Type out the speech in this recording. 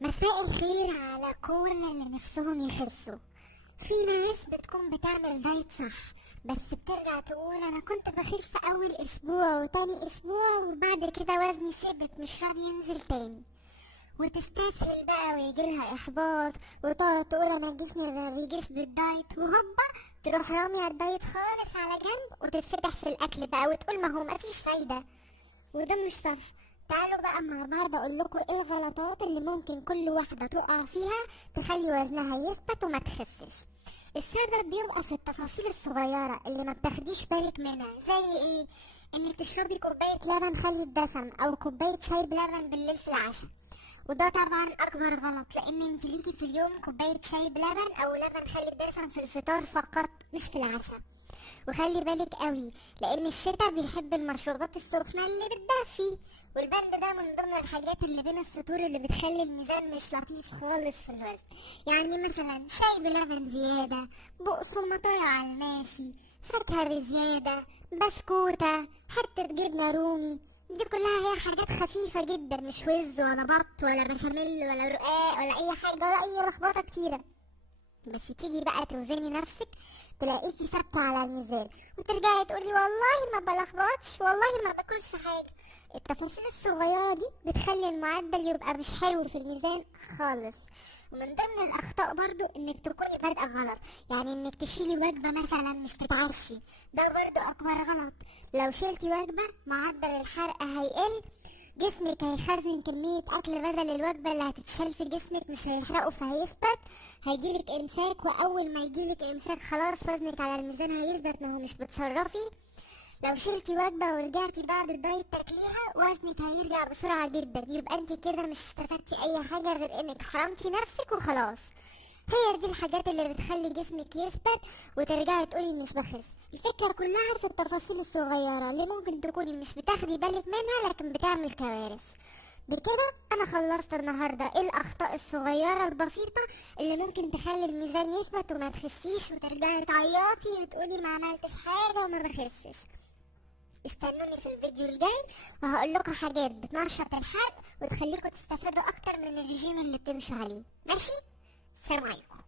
مساء الخير على كل اللي نفسهم يخسوا. في ناس بتكون بتعمل دايت صح، بس بترجع تقول انا كنت بخس اول اسبوع وتاني اسبوع وبعد كده وزني ثابت مش راضي ينزل تاني، وتستسهل بقى ويجيلها احباط وتقعد تقول انا جسمي ما بيجيش بالدايت، وهوبا تروح رامية الدايت خالص على جنب وتتفتح في الاكل بقى وتقول ما هو مفيش فايدة، وده مش صح. تعالوا بقى مع بعض اقول لكم ايه الغلطات اللي ممكن كل واحدة تقع فيها تخلي وزنها يثبت وما تخسش. السبب بيبقى في التفاصيل الصغيرة اللي ما بتاخديش بالك منها، زي ايه؟ انك تشربي كوباية لبن خالي الدسم او كوباية شاي بلبن بالليل في العشاء، وده طبعا اكبر غلط، لان انت ليكي في اليوم كوباية شاي بلبن او لبن خالي الدسم في الفطار فقط مش في العشاء. وخلي بالك قوي، لان الشتاء بيحب المشروبات السخنه اللي بتدفي، والبند ده من ضمن الحاجات اللي بين السطور اللي بتخلي الميزان مش لطيف خالص في الوزن. يعني مثلا شاي بلبن زياده، بقسماطية على الماشي، فاكهه بزياده، بسكوته، حته جبنه رومي، دي كلها هي حاجات خفيفه جدا، مش وز ولا بط ولا بشاميل ولا رقاق ولا اي حاجه ولا اي لخبطه كتيره. بس تيجي بقى توزني نفسك تلاقيكي ثابتة على الميزان، وترجعي تقولي والله ما بلخبطش، والله ما باكلش حاجة. التفاصيل الصغيرة دي بتخلي المعدل يبقى مش حلو في الميزان خالص. ومن ضمن الأخطاء برضو إنك تكوني بادئة غلط، يعني إنك تشيلي وجبة مثلا مش تتعشي، ده برضو أكبر غلط. لو شلتي وجبة معدل الحرق هيقل، جسمك هيخزن كمية أكل بدل الوجبة اللي هتتشال في جسمك مش هيحرقه فهيثبت، هيجيلك إمساك، وأول ما يجيلك إمساك خلاص وزنك على الميزان هيثبت، ما هو مش بتصرفي. لو شلتي وجبة ورجعتي بعد الدايت تاكليها وزنك هيرجع بسرعة جدا، يبقى انت كده مش استفدتي أي حاجة غير إنك حرمتي نفسك وخلاص. هي دي الحاجات اللي بتخلي جسمك يثبت وترجعي تقولي مش بخس. الفكرة كلها في التفاصيل الصغيرة اللي ممكن تكوني مش بتاخدي بالك منها لكن بتعمل كوارث. بكده انا خلصت النهاردة ايه الاخطاء الصغيرة البسيطة اللي ممكن تخلي الميزان يثبت وما تخسيش وترجعي تعيطي وتقولي ما عملتش حاجة وما بخسش. استنوني في الفيديو الجاي وهقول لكم حاجات بتنشط الحرق وتخليكم تستفادوا اكتر من الرجيم اللي بتمشوا عليه. ماشي؟ السلام عليكم.